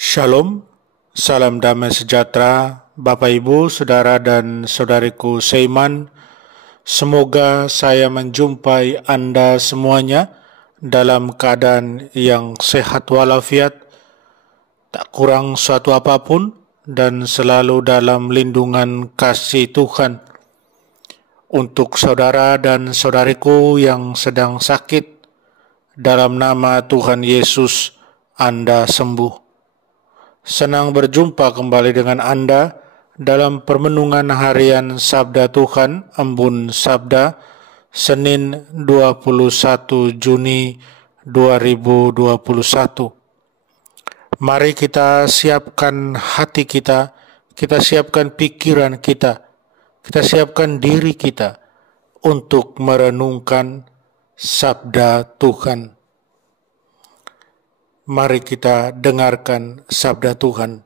Shalom, salam damai sejahtera, Bapak Ibu, Saudara dan Saudariku seiman. Semoga saya menjumpai Anda semuanya dalam keadaan yang sehat walafiat, tak kurang suatu apapun, dan selalu dalam lindungan kasih Tuhan. Untuk saudara dan saudariku yang sedang sakit, dalam nama Tuhan Yesus, Anda sembuh. Senang berjumpa kembali dengan Anda dalam permenungan harian Sabda Tuhan, Embun Sabda, Senin 21 Juni 2021. Mari kita siapkan hati kita siapkan pikiran kita siapkan diri kita untuk merenungkan Sabda Tuhan. Mari kita dengarkan sabda Tuhan.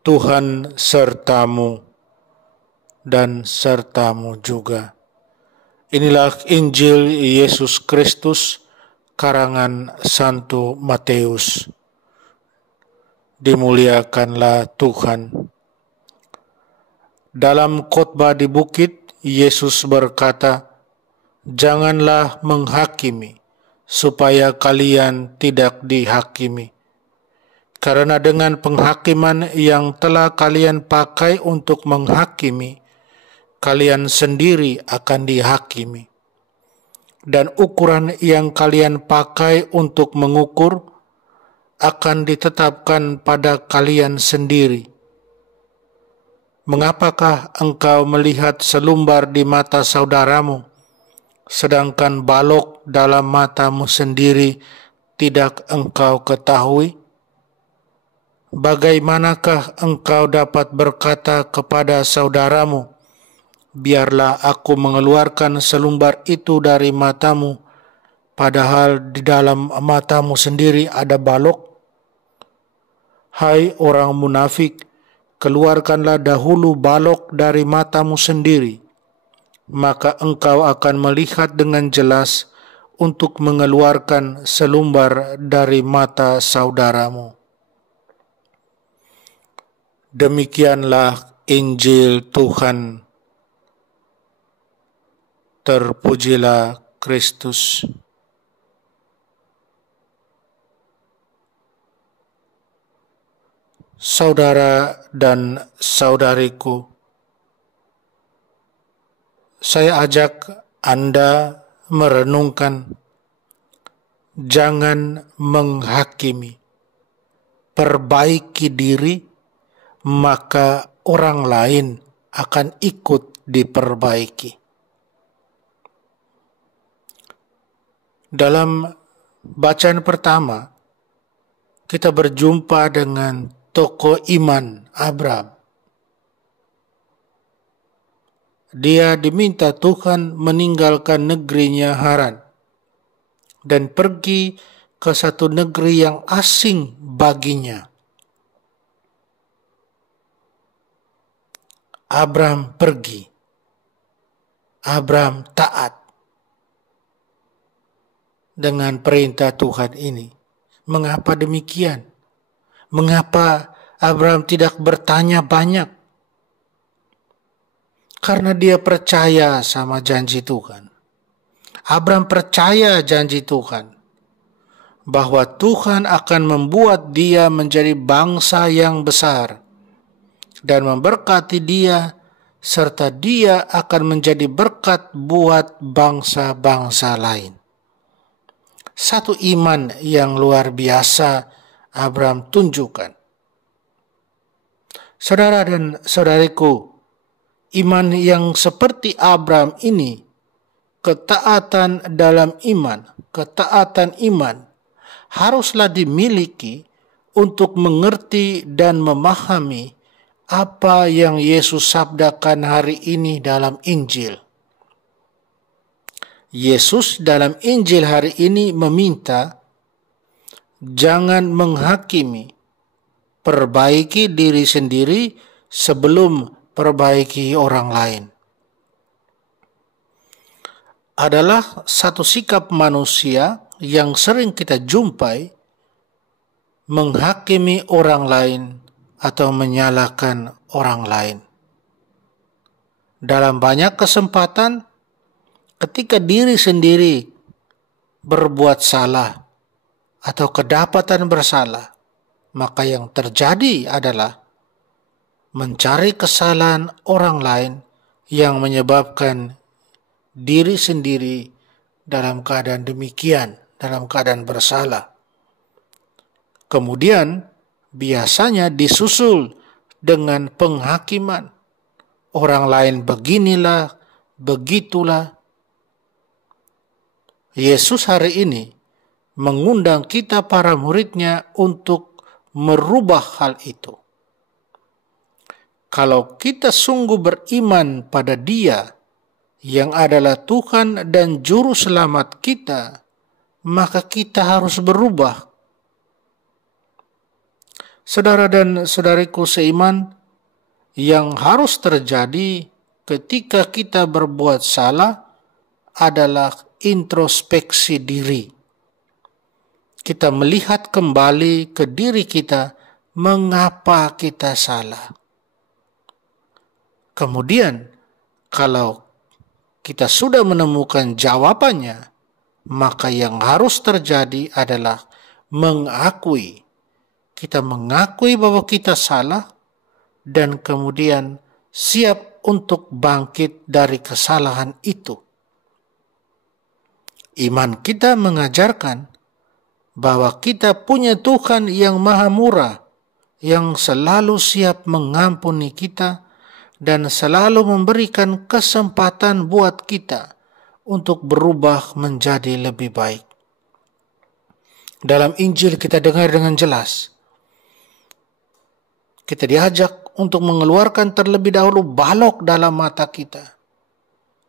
Tuhan sertamu dan sertamu juga. Inilah Injil Yesus Kristus karangan Santo Matius. Dimuliakanlah Tuhan. Dalam khotbah di bukit, Yesus berkata, "Janganlah menghakimi, supaya kalian tidak dihakimi. Karena dengan penghakiman yang telah kalian pakai untuk menghakimi, kalian sendiri akan dihakimi. Dan ukuran yang kalian pakai untuk mengukur akan ditetapkan pada kalian sendiri. Mengapakah engkau melihat selumbar di mata saudaramu, sedangkan balok dalam matamu sendiri tidak engkau ketahui? Bagaimanakah engkau dapat berkata kepada saudaramu, biarlah aku mengeluarkan selumbar itu dari matamu, padahal di dalam matamu sendiri ada balok? Hai orang munafik, keluarkanlah dahulu balok dari matamu sendiri, maka engkau akan melihat dengan jelas untuk mengeluarkan selumbar dari mata saudaramu." Demikianlah Injil Tuhan. Terpujilah Kristus. Saudara dan saudariku, saya ajak Anda merenungkan, jangan menghakimi, perbaiki diri, maka orang lain akan ikut diperbaiki. Dalam bacaan pertama, kita berjumpa dengan tokoh iman Abraham. Dia diminta Tuhan meninggalkan negerinya Haran dan pergi ke satu negeri yang asing baginya. Abraham pergi. Abraham taat dengan perintah Tuhan ini. Mengapa demikian? Mengapa Abraham tidak bertanya banyak? Karena dia percaya sama janji Tuhan. Abraham percaya janji Tuhan, bahwa Tuhan akan membuat dia menjadi bangsa yang besar dan memberkati dia, serta dia akan menjadi berkat buat bangsa-bangsa lain. Satu iman yang luar biasa Abraham tunjukkan. Saudara dan saudariku, iman yang seperti Abraham ini, ketaatan dalam iman, ketaatan iman, haruslah dimiliki untuk mengerti dan memahami apa yang Yesus sabdakan hari ini dalam Injil. Yesus dalam Injil hari ini meminta, jangan menghakimi, perbaiki diri sendiri sebelum perbaiki orang lain. Adalah satu sikap manusia yang sering kita jumpai menghakimi orang lain atau menyalahkan orang lain. Dalam banyak kesempatan, ketika diri sendiri berbuat salah atau kedapatan bersalah, maka yang terjadi adalah mencari kesalahan orang lain yang menyebabkan diri sendiri dalam keadaan demikian, dalam keadaan bersalah. Kemudian biasanya disusul dengan penghakiman. Orang lain beginilah, begitulah. Yesus hari ini mengundang kita para murid-Nya untuk merubah hal itu. Kalau kita sungguh beriman pada Dia yang adalah Tuhan dan Juru Selamat kita, maka kita harus berubah. Saudara dan saudariku seiman, yang harus terjadi ketika kita berbuat salah adalah introspeksi diri. Kita melihat kembali ke diri kita, mengapa kita salah. Kemudian, kalau kita sudah menemukan jawabannya, maka yang harus terjadi adalah mengakui. Kita mengakui bahwa kita salah, dan kemudian siap untuk bangkit dari kesalahan itu. Iman kita mengajarkan bahwa kita punya Tuhan yang Maha Murah, yang selalu siap mengampuni kita dan selalu memberikan kesempatan buat kita untuk berubah menjadi lebih baik. Dalam Injil kita dengar dengan jelas, kita diajak untuk mengeluarkan terlebih dahulu balok dalam mata kita,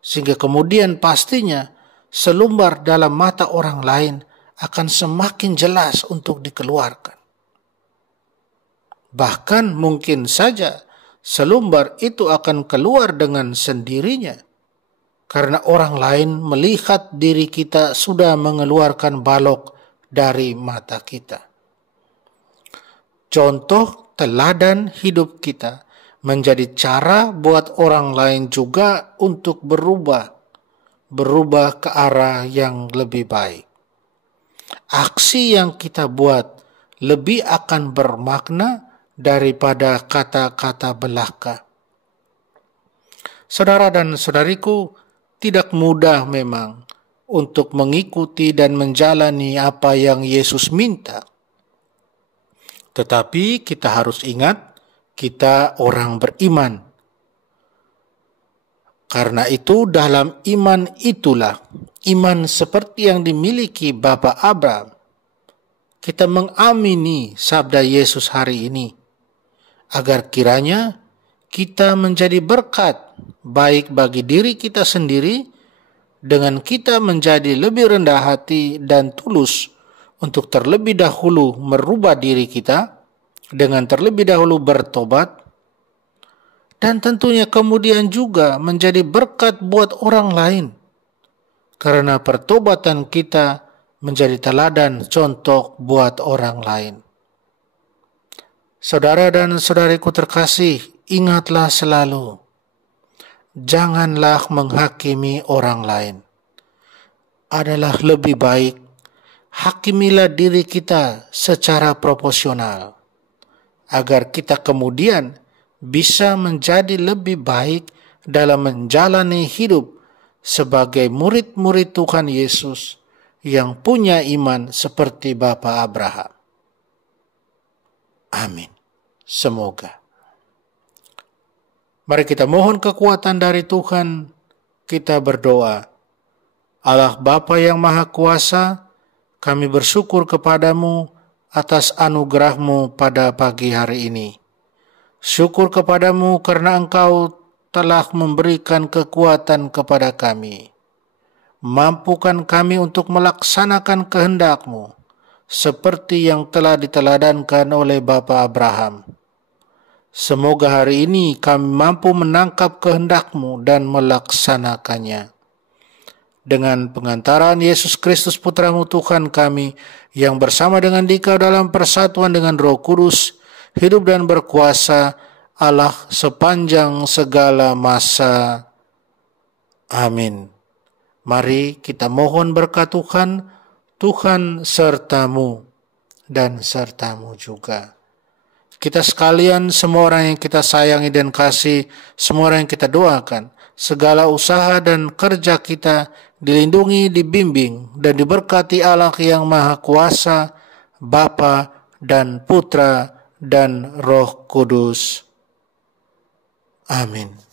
sehingga kemudian pastinya selumbar dalam mata orang lain akan semakin jelas untuk dikeluarkan. Bahkan mungkin saja selumbar itu akan keluar dengan sendirinya, karena orang lain melihat diri kita sudah mengeluarkan balok dari mata kita. Contoh teladan hidup kita menjadi cara buat orang lain juga untuk berubah ke arah yang lebih baik. Aksi yang kita buat lebih akan bermakna daripada kata-kata belaka. Saudara dan saudariku, tidak mudah memang untuk mengikuti dan menjalani apa yang Yesus minta. Tetapi kita harus ingat, kita orang beriman. Karena itu dalam iman itulah, iman seperti yang dimiliki Bapak Abraham, kita mengamini sabda Yesus hari ini, agar kiranya kita menjadi berkat, baik bagi diri kita sendiri, dengan kita menjadi lebih rendah hati dan tulus, untuk terlebih dahulu merubah diri kita, dengan terlebih dahulu bertobat, dan tentunya kemudian juga menjadi berkat buat orang lain, karena pertobatan kita menjadi teladan contoh buat orang lain. Saudara dan saudariku terkasih, ingatlah selalu, janganlah menghakimi orang lain. Adalah lebih baik hakimilah diri kita secara proporsional, agar kita kemudian bisa menjadi lebih baik dalam menjalani hidup sebagai murid-murid Tuhan Yesus yang punya iman seperti Bapak Abraham. Amin. Semoga. Mari kita mohon kekuatan dari Tuhan. Kita berdoa. Allah Bapa yang Maha Kuasa, kami bersyukur kepadamu atas anugerah-Mu pada pagi hari ini. Syukur kepadamu karena Engkau telah memberikan kekuatan kepada kami. Mampukan kami untuk melaksanakan kehendak-Mu, seperti yang telah diteladankan oleh Bapa Abraham. Semoga hari ini kami mampu menangkap kehendak-Mu dan melaksanakannya. dengan pengantaran Yesus Kristus Putra-Mu Tuhan kami, yang bersama dengan Dikau dalam persatuan dengan Roh Kudus, hidup dan berkuasa Allah sepanjang segala masa. Amin. Mari kita mohon berkat Tuhan, Tuhan sertamu dan sertamu juga. Kita sekalian, semua orang yang kita sayangi dan kasih, semua orang yang kita doakan, segala usaha dan kerja kita dilindungi, dibimbing, dan diberkati Allah yang Maha Kuasa, Bapa dan Putra dan Roh Kudus. Amin.